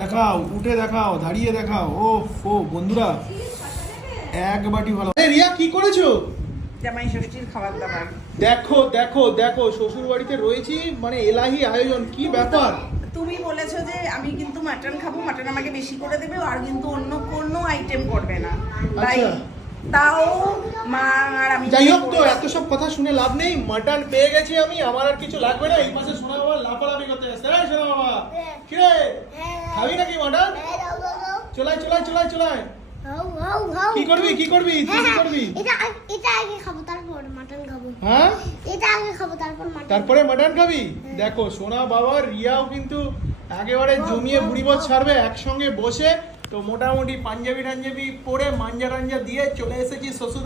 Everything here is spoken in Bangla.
দেখাও, উঠে দেখাও, দাঁড়িয়ে দেখাও। ও বন্ধুরা, এক বাটি ভালো। রিয়া কি করেছো? জামাই ষষ্ঠীর খাবার দাবার। দেখো দেখো দেখো, শ্বশুর বাড়িতে রয়েছি, মানে এলাহি আয়োজন, কি ব্যাপার। তুমি বলেছো যে আমি কিন্তু মাটন খাবো, মাটন আমাকে বেশি করে দেবে, আর কিন্তু অন্য কোনো আইটেম করবে না। তাই তাও মা আর আমি যাই হোক, তো এত সব কথা শুনে লাভ নেই। মাটন পেয়ে গেছি আমি, আমার আর কিছু লাগবে না। এই পাশে সোনা বাবা লাফালাফি করতে আসছে। এই সোনা বাবা, কি রে, খাবি নাকি মাটন? চলাই চলাই চলাই চলাই। কি করবি কি করবি তুই কি করবি? এটা আগে খাবো, তারপর মাটন খাবো। হ্যাঁ, এটা আগে খাবো, তারপরে মাটন খাবি। দেখো সোনা বাবা রিয়াও কিন্তু একেবারে জমিয়ে বুড়ি বস ছাড়বে একসঙ্গে বসে। তো মোটামুটি পাঞ্জাবি টাঞ্জাবি পরে মাঞ্জা টাঞ্জা দিয়ে চলে এসেছি শ্বশুর